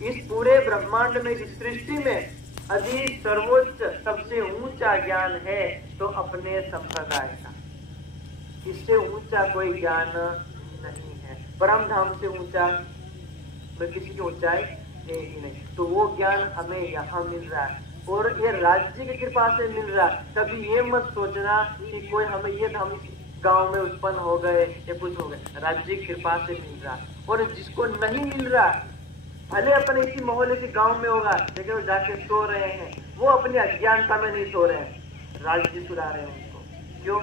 इस पूरे ब्रह्मांड में, इस सृष्टि में यदि सर्वोच्च सबसे ऊंचा ज्ञान है तो अपने संप्रदाय का, इससे ऊंचा कोई ज्ञान नहीं है। परम धाम से ऊंचा में किसी की ऊंचाई है ही नहीं। तो वो ज्ञान हमें यहाँ मिल रहा है और ये राज्य की कृपा से मिल रहा है। कभी ये मत सोचना कि कोई हमें ये हम गांव में उत्पन्न हो गए या कुछ हो गए, राज्य की कृपा से मिल रहा है। और जिसको नहीं मिल रहा, भले अपने इसी मोहल्ले के गांव में होगा, लेकिन वो जाके सो रहे हैं, वो अपनी अज्ञानता में नहीं सो रहे हैं, राज्य सुला रहे हैं उनको। क्यों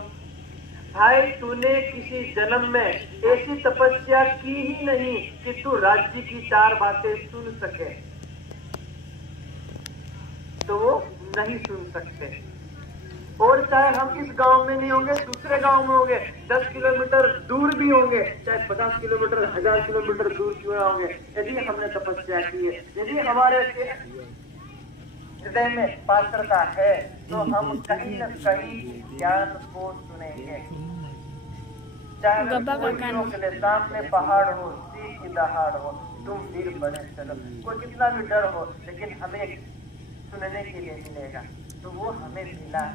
भाई? तूने किसी जन्म में ऐसी तपस्या की ही नहीं कि तू राज्य की 4 बातें सुन सके, तो वो नहीं सुन सकते। और चाहे हम इस गांव में नहीं होंगे, दूसरे गांव में होंगे, 10 किलोमीटर दूर भी होंगे, चाहे 50 किलोमीटर 1000 किलोमीटर दूर क्यों ना होंगे, यदि हमने तपस्या की है, यदि हमारे हृदय में पात्रता है, तो हम कहीं न कहीं ज्ञान को सुनेंगे। चाहे के सामने पहाड़ हो, सी की दहाड़ हो, तुम वीर बने चलो, कोई कितना भी डर हो, लेकिन हमें सुनने के लिए मिलेगा, तो वो हमें मिला।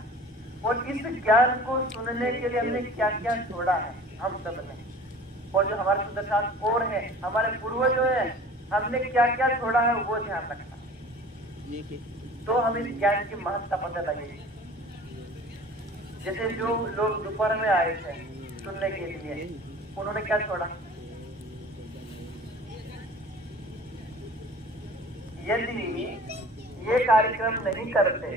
और इस ज्ञान को सुनने के लिए हमने क्या क्या छोड़ा है हम सब ने, और जो हमारे सुदर्शन और है, हमारे पूर्वज जो है, हमने क्या क्या छोड़ा है वो ध्यान रखना, तो हमें इस ज्ञान की महत्ता पता लगेगी। जैसे जो लोग दोपहर में आए थे सुनने के लिए, उन्होंने क्या छोड़ा? यदि ये कार्यक्रम नहीं करते,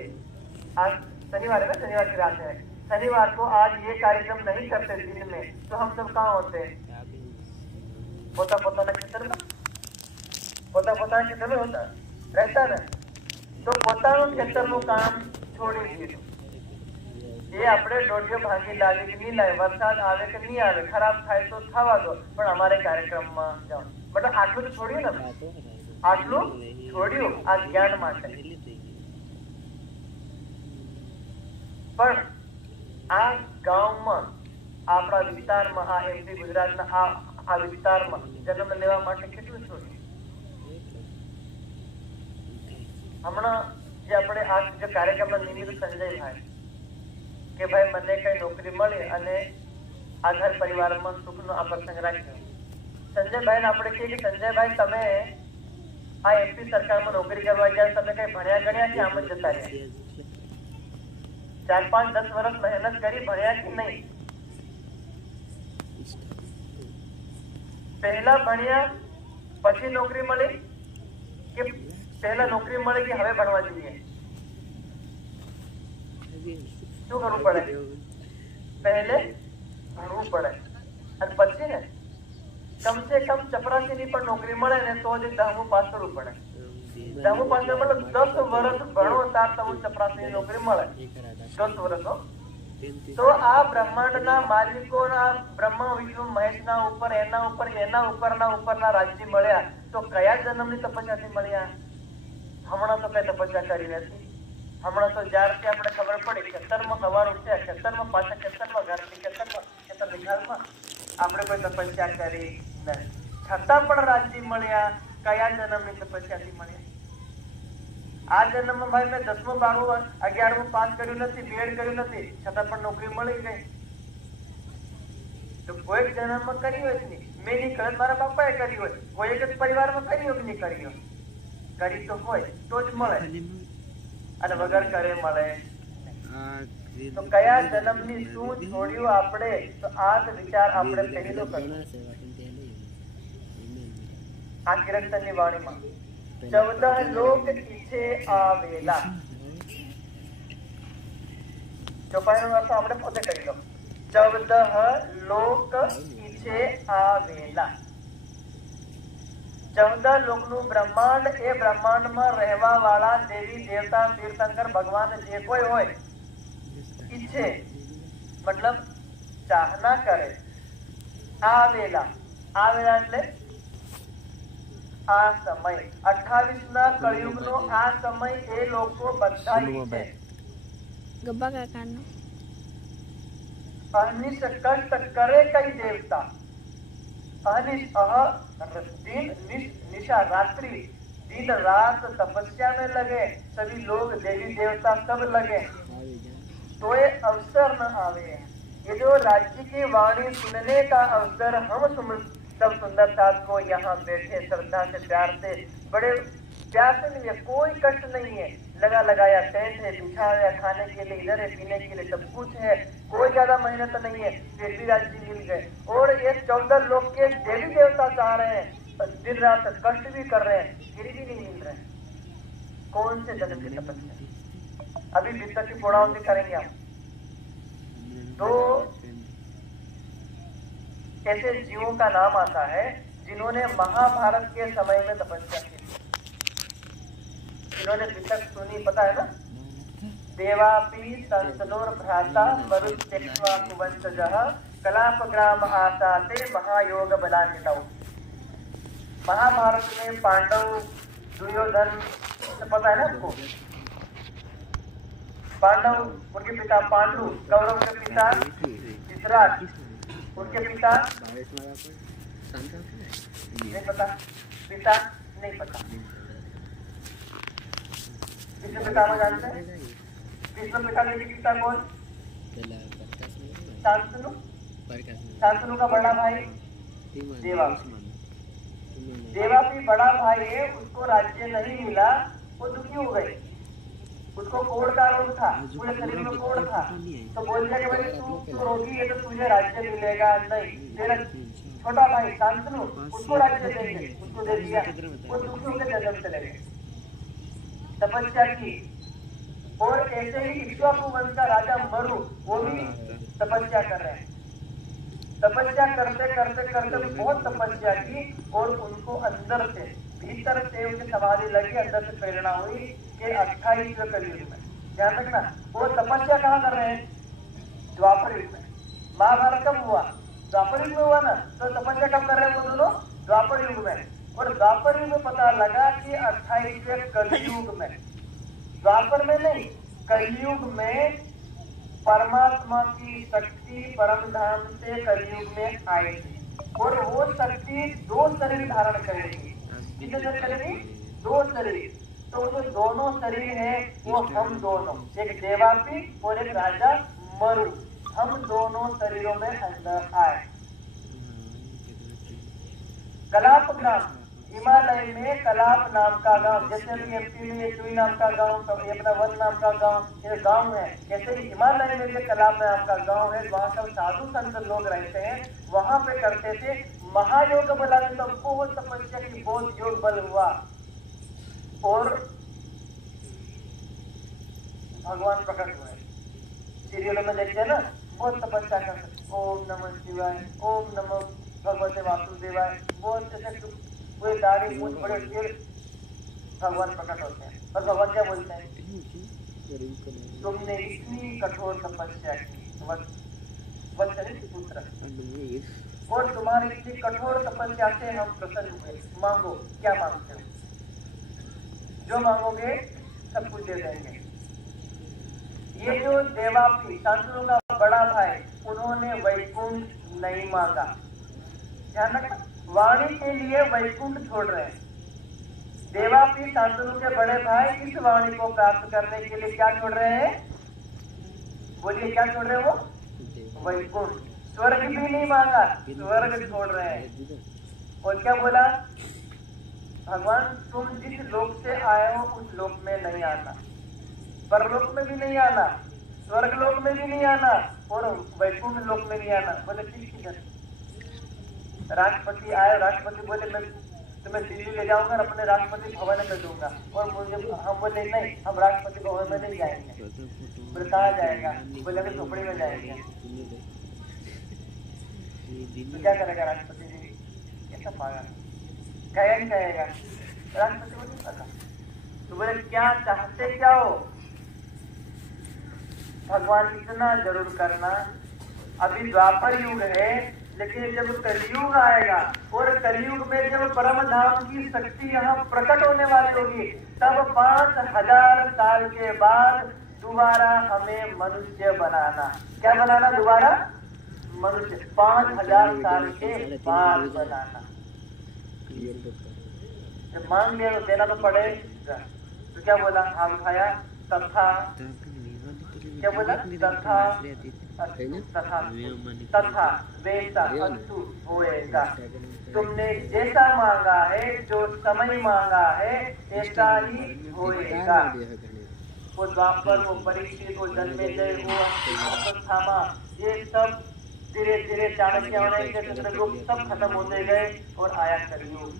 आज शनिवार है, शनिवार की रात है, शनिवार को आज ये कार्यक्रम नहीं करते दिन में, तो हम सब कहाँ होते? पोता पोता क्षेत्र में, पोता पोता क्षेत्र में होता रहता है। तो પોતાનું ખેતરનું કામ છોડી દીધું, એ આપણે દોઢિયો ભાંગી લાગે કે નહીં લાગે, વરસાદ આવે કે નહીં આવે, ખરાબ થાય તો થવા દો, પણ અમારે કાર્યક્રમમાં જાઓ, मतलब આટલું તો છોડ્યું ને, આટલું છોડ્યું આ જ્ઞાન માટે। પણ આ ગામમાં, આપણા વિસ્તારમાં, આ એમપી ગુજરાતના આ વિસ્તારમાં જન્મ લેવા માટે કેટલું છોડ્યું? હમણાં જે આપણે આ જે કાર્યક્રમમાં નિમિત્ત સંજયભાઈ કે ભાઈ મને કઈ નોકરી મળી અને આ ઘર પરિવારમાં સુખનો આ પ્રસંગ રાખ્યો। સંજયભાઈને આપણે કહીએ કે સંજયભાઈ તમે આ એમપી સરકારમાં નોકરી કરવા ગયા, તમે કઈ ભણ્યા ગણ્યા કે આમ જ જતા રહ્યા? 4, 5, 10 વર્ષ મહેનત કરી, ભણ્યા કે નહીં? પહેલા ભણ્યા પછી નોકરી મળી કે पहला नौकरी मिले कि हमें बनवा चाहिए? क्यों करना पड़े? पहले भणवू पड़े और पछी ने कम से कम चपरासी नहीं पर नौकरी मिले ने तो 10मું पास करवू पड़े। 10मું पास मतलब 10 वर्ष भणो तार तमने चपरासी नौकरी मिले, 10 वर्ष हो। तो आ ब्रह्मांडना मालिकोना ब्रह्मा विष्णु महेशना ऊपर एना ऊपरना राज्य मळ्या, तो कया जन्मनी तपस्याथी मळ्या? हमણાં तो कई तपस्या करी नहीं, हमણાં तो ज्यारથી આપણે खबर पड़ी खेतરમાં સવાર ઉઠ્યા, ખેતરમાં પાછા ખેતરમાં, ઘરથી ખેતરમાં, ખેતર નિહાળમાં આપણે કોઈ તપસ્યા કરી નહીં, છતાં પણ રાજ્ય મળ્યા, કયા જન્મની તપસ્યાથી મળ્યા? આ જન્મમાં ભાઈ મેં 10મું 12મું 11મું પાસ કર્યું નથી, બીએડ કર્યું નથી, છતાં પણ નોકરી મળી ગઈ, તો કોઈ જન્મમાં કરી હોય જ નહીં। મેં નહીં કર્યું, મારા બાપાએ કરી હોય, કોઈ એક જ પરિવારમાં કરી હોય કે નહીં કરી હોય? કરી તો હોય તો જ મળે, અને વગર કરે મળે। તો કયા જન્મની શું છોડ્યું આપણે? તો આ જ વિચાર આપણે પહેલો કરવો। આ કિરણની વાણીમાં 14 લોક ઈચ્છે આવેલા, ચોપાઈનો અર્થ આપણે પોતે કરી લો। 14 લોક ઈચ્છે આવેલા, 14 લોકનું બ્રહ્માંડ, એ બ્રહ્માંડમાં રહેવા વાળા દેવી દેવતા તીર્થંકર ભગવાન જે કોઈ હોય, ઈચ્છે मतलब ચાહના કરે, આવેલા, આવેલા એટલે આ સમય 28ના કળિયુગનો આ સમય એ લોકો બધા ઈચ્છે। ગબ્બા કાકાનો અનિશ કષ્ટ કરે કઈ દેવતા, અનિશ અહ दिन निशा रात्रि दिन रात तपस्या में लगे, सभी लोग देवी देवता सब लगे, तो ये अवसर न आवे। ये जो राज्य की वाणी सुनने का अवसर हम सब सुंदर साथ को यहाँ बैठे श्रद्धा से प्यार से, बड़े प्यार से नहीं है, कोई कष्ट नहीं है, लगा लगाया टेंट है, बिछा है, खाने के लिए इधर है, पीने के लिए सब कुछ है, कोई ज्यादा मेहनत नहीं है, फिर भी राज्य मिल गए। और ये 14 लोग के देवी देवता चाह रहे हैं, दिन रात कष्ट भी कर रहे हैं, फिर भी नहीं मिल रहे। कौन से जन्म की तपस्या? अभी वित्त की पूर्णाहुति करेंगे हम। तो ऐसे जीवों का नाम आता है जिन्होंने महाभारत के समय में तपस्या की। जिन्होंने वितक सुनी, पता है ना? देवापि संतनोर भ्राता मरुत्यक्त्वा कुवंशजः कलापग्राम आसाते महायोग बलान्वितौ। महाभारत में पांडव, दुर्योधन, पता है ना आपको? पांडव, उनके पिता पांडु, कौरव के पिता धृतराज, उनके पिता नहीं पता, पिता नहीं पता। किसने पिता को जानते हैं? किसने पिता के पिता कौन? शांतनु। शांतनु का बड़ा भाई देवा। देवा भी बड़ा भाई है, उसको राज्य नहीं मिला, वो दुखी हो गए। उसको कोढ़ का रोग था, पूरे शरीर में कोढ़ था, तो बोल दिया कि भाई तू रोगी है तो तुझे राज्य मिलेगा नहीं। तेरा छोटा भाई शांतनु, उसको राज्य देंगे, उसको दे दिया, वो दुखी होकर जन्म चले गए। तपस्या की। और ऐसे ही इक्ष्वाकु वंश का राजा मरु, वो भी तपस्या कर रहे हैं। तपस्या करते करते करते बहुत तपस्या की और उनको अंदर से, भीतर से उनकी समाधि लगी, अंदर से प्रेरणा हुई कि 28वें कलयुग में, ध्यान रखना, वो तपस्या कहाँ कर रहे हैं? द्वापर युग में। महाभारत कब हुआ? द्वापर युग में हुआ ना, तो तपस्या कब कर रहे हैं वो दोनों? द्वापर युग में। और द्वापर युग में पता लगा कि 28वें कलयुग में, द्वापर में नहीं, कलयुग में परमात्मा की शक्ति परम धाम से कलयुग में आएगी और वो शक्ति 2 शरीर धारण करेगी। कितने शरीर करेगी? 2 शरीर। तो जो दोनों शरीर है वो हम दोनों, एक देवापी और एक राजा मरु, हम दोनों शरीरों में अंदर आए। कलाप ग्राम, हिमालय में कलाप नाम का गांव, जैसे भी एमपी में चुई नाम का गांव, अपना वन नाम का गांव, ये गांव है, ऐसे ही हिमालय में भी कलाप नाम का गांव है। वहाँ सब साधु संत लोग रहते हैं, वहाँ पे करते थे महायोग बलान्वित, बहुत तपस्या की, बहुत योग बल हुआ और भगवान प्रकट हुए। सीरियलों में देखते हैं ना, बहुत तपस्या करते, ओम नमः शिवाय, ओम नमः भगवते वासुदेवाय, बहुत ऐसे पूरे दाढ़ी मूंछ बड़े फिर भगवान प्रकट होते हैं। और भगवान क्या बोलते हैं? तुमने इतनी कठोर तपस्या की, वत्सरित पुत्र, और तुम्हारी इतनी कठोर तपस्या से हम प्रसन्न हुए, मांगो, क्या मांगते हो? जो मांगोगे सब कुछ दे देंगे। ये जो देवापी, शांतनु का बड़ा भाई, उन्होंने वैकुंठ नहीं मांगा, ध्यान रखना, वाणी के लिए वैकुंठ छोड़ रहे हैं। देवापी शांतनु के बड़े भाई इस वाणी को प्राप्त करने के लिए क्या छोड़ रहे हैं? बोलिए क्या छोड़ रहे हैं वो? वैकुंठ। स्वर्ग भी नहीं मांगा, स्वर्ग छोड़ रहे हैं। और क्या बोला? भगवान तुम जिस लोक से आए हो उस लोक में नहीं आना, परलोक में भी नहीं आना, स्वर्ग लोक में भी नहीं आना और वैकुंठ लोक में नहीं आना। बोले किधर? राष्ट्रपति आए, राष्ट्रपति बोले मैं तुम्हें दिल्ली ले जाऊंगा और अपने राष्ट्रपति भवन में दूंगा, और मुझे, हम बोले नहीं, हम राष्ट्रपति भवन में नहीं जाएंगे। बोले कहाँ जाएगा? बोले हम झोपड़ी में जाएंगे। तो क्या करेगा राष्ट्रपति जी? कैसा पागल, कहेगा नहीं कहेगा? राष्ट्रपति को नहीं पता। तो बोले क्या चाहते क्या हो? भगवान इतना जरूर करना, अभी द्वापर युग है, लेकिन जब कलयुग आएगा और कलयुग में जब परम धाम की शक्ति यहाँ प्रकट होने वाली होगी, तब 5000 साल के बाद दोबारा हमें मनुष्य बनाना। क्या बनाना? दोबारा मनुष्य, 5000 साल के बाद बनाना। जब मांग लिया तो देना तो पड़ेगा। तो क्या बोला? हाँ उठाया, तथा क्या बोला? तथा तथा वैसा अस्तु होएगा। तुमने जैसा मांगा है, जो समय मांगा है, ऐसा ही होएगा। वो द्वापर, वो परीक्षित, वो जन्मेजय, वो अश्वत्थामा, ये सब धीरे धीरे चाणक्य आने के चित्रगुप्त सब खत्म होते गए और आया कलयुग।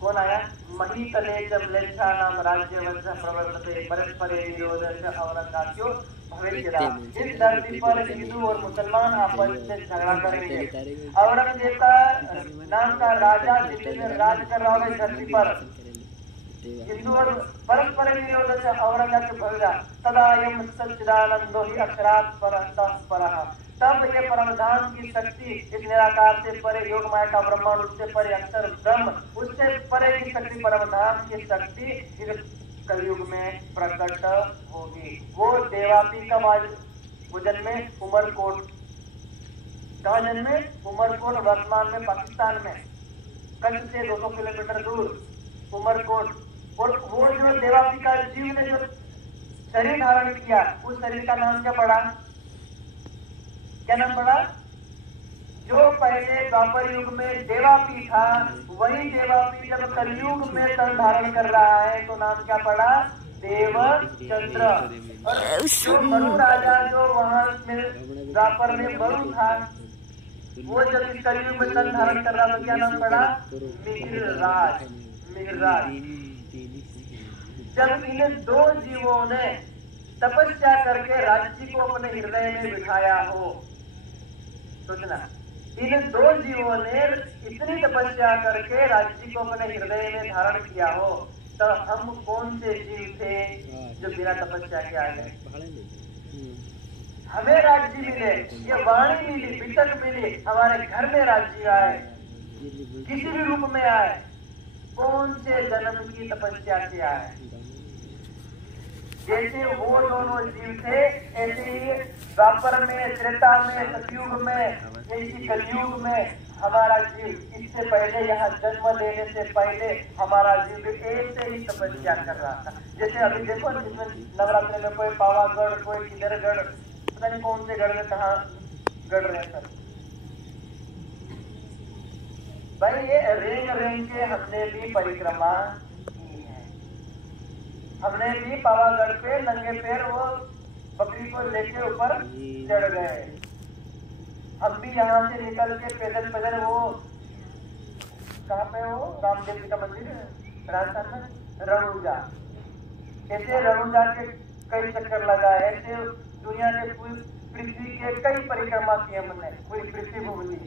कौन आया? महीतले च म्लेच्छानां राज्यवंश प्रवर्तते परस्परे विरोधस्य अवरकार्यो भवेद्यदा। इस धरती पर हिंदू और मुसलमान आपस में झगड़ा करेंगे। औरंगजेब का नाम का राजा दिल्ली में राज कर रहा है धरती पर, हिंदू और परस्पर विरोधस्य अवरकार्यो भवेद्यदा। तदायं सच्चिदानंदो हि अक्षरात् परतः परः। तब ये परमधाम की शक्ति इस निराकार से परे, योग माया का ब्रह्मांड उससे परे, अक्षर ब्रह्म उससे परे की शक्ति, परमधाम की शक्ति इस कलयुग में प्रकट होगी। वो देवापी कब आज वो जन्मे? उमरकोट। कहाँ जन्मे? उमरकोट, वर्तमान में पाकिस्तान में, कच्छ से 200 किलोमीटर दूर उमरकोट। और वो जो देवापी का जीव ने जो शरीर धारण किया, उस शरीर का नाम क्या पड़ा? क्या नाम पड़ा? जो पहले द्वापर युग में देवापी था, वही देवापी जब कलयुग में तन धारण कर रहा है तो नाम क्या पड़ा? देवचंद्र। और जो मरु राजा जो वहां में द्वापर में मरु था, वो जब इस कलयुग में तन धारण कर रहा तो क्या नाम पड़ा? मिहिरराज। मिहिरराज। जब इन दो जीवों ने तपस्या करके राज्य को अपने हृदय में बिठाया हो, सोचना, इन दो जीवों ने इतनी तपस्या करके राज्य को अपने हृदय में धारण किया हो, तो हम कौन से जीव थे जो बिना तपस्या के आ गए? हमें राज्य मिले, ये वाणी मिली, बिचक मिली, हमारे घर में राज्य आए, किसी भी रूप में आए, कौन से जन्म की तपस्या से आए? जैसे वो दोनों जीव थे, ऐसे ही द्वापर में, त्रेता में, सतयुग में, इसी कलयुग में हमारा जीव, इससे पहले यहाँ जन्म लेने से पहले हमारा जीव ऐसे ही तपस्या कर रहा था। जैसे अभी देखो, जिसमें नवरात्रि में कोई पावागढ़, कोई किधर गढ़, पता नहीं कौन से गढ़ में कहाँ गढ़ रहे सर भाई। ये रेंग रेंग के हमने भी परिक्रमा, हमने भी पावागढ़ पे नंगे पैर वो बकरी को लेके ऊपर चढ़ गए। हम भी यहाँ से निकल के पैदल पैदल वो कहाँ पे वो रामदेव जी का मंदिर है राजस्थान में, रणुजा, ऐसे रणुजा के कई चक्कर लगाए। ऐसे दुनिया के पूरी पृथ्वी के कई परिक्रमा की हमने, पूरी पृथ्वी घूम ली।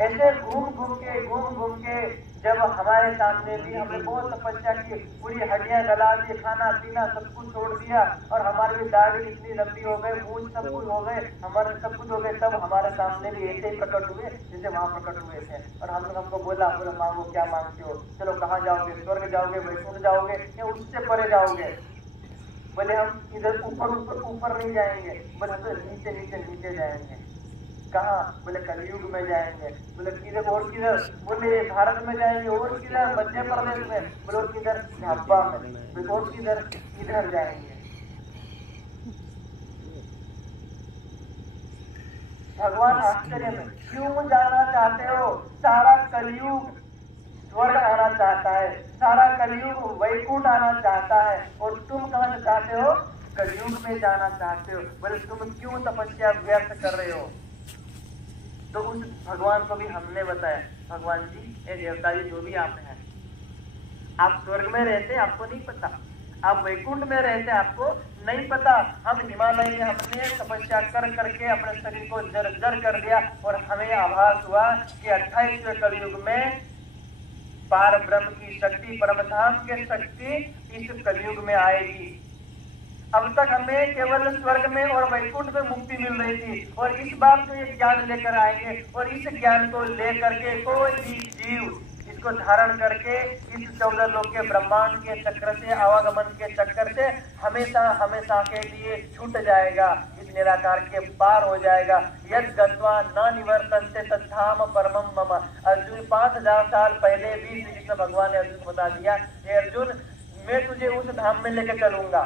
ऐसे घूम घूम के जब हमारे सामने भी हमने बहुत तपस्या की, पूरी हड्डियां गला दी, खाना पीना सब कुछ छोड़ दिया, और हमारी भी दाढ़ी इतनी लंबी हो गई, मूछ सब कुछ हो गए, हमारे सब कुछ हो गए, तब हमारे सामने भी ऐसे ही प्रकट हुए जैसे वहां प्रकट हुए थे। और हमको बोला मांगो, क्या मांगते हो? चलो कहाँ जाओगे? स्वर्ग जाओगे, वैकुंठ जाओगे, या उससे परे जाओगे? बोले हम इधर ऊपर नहीं जाएंगे, बोले हम तो नीचे जाएंगे। कहाँ? बोले कलयुग में जाएंगे। बोले किधर? और किधर? बोले भारत में जाएंगे। और किधर? मध्य प्रदेश में। बोले और किधर? झाबा में। बोले और किधर? इधर जाएंगे। भगवान आश्चर्य में, क्यों जाना चाहते हो? सारा कलयुग स्वर्ग आना चाहता है, सारा कलयुग वैकुंठ आना चाहता है, और तुम कहाँ चाहते हो? कलयुग में जाना चाहते हो। बोले तुम क्यों तपस्या व्यर्थ कर रहे हो? तो उस भगवान को भी हमने बताया, भगवान जी, ये देवता जी जो भी आप हैं, आप स्वर्ग में रहते आपको नहीं पता, आप वैकुंठ में रहते आपको नहीं पता। हम हिमालय में हमने तपस्या कर करके अपने शरीर को जर्जर कर दिया, और हमें आभास हुआ कि 28वें कलयुग में पार ब्रह्म की शक्ति, परमधाम की शक्ति इस कलयुग में आएगी। अब तक हमें केवल स्वर्ग में और वैकुंठ में मुक्ति मिल रही थी, और इस बार जो ये ज्ञान लेकर आएंगे, और इस ज्ञान को लेकर के कोई भी जीव इसको धारण करके इस 14 लोक के ब्रह्मांड के चक्र से, आवागमन के चक्कर से हमेशा हमेशा के लिए छूट जाएगा। इस निराकार के पार हो जाएगा। यद गत्वा न निवर्तन्ते तद्धाम परमम मम। अर्जुन 5000 साल पहले भी श्री कृष्ण भगवान ने अर्जुन को बता दिया, हे अर्जुन मैं तुझे उस धाम में लेकर चलूंगा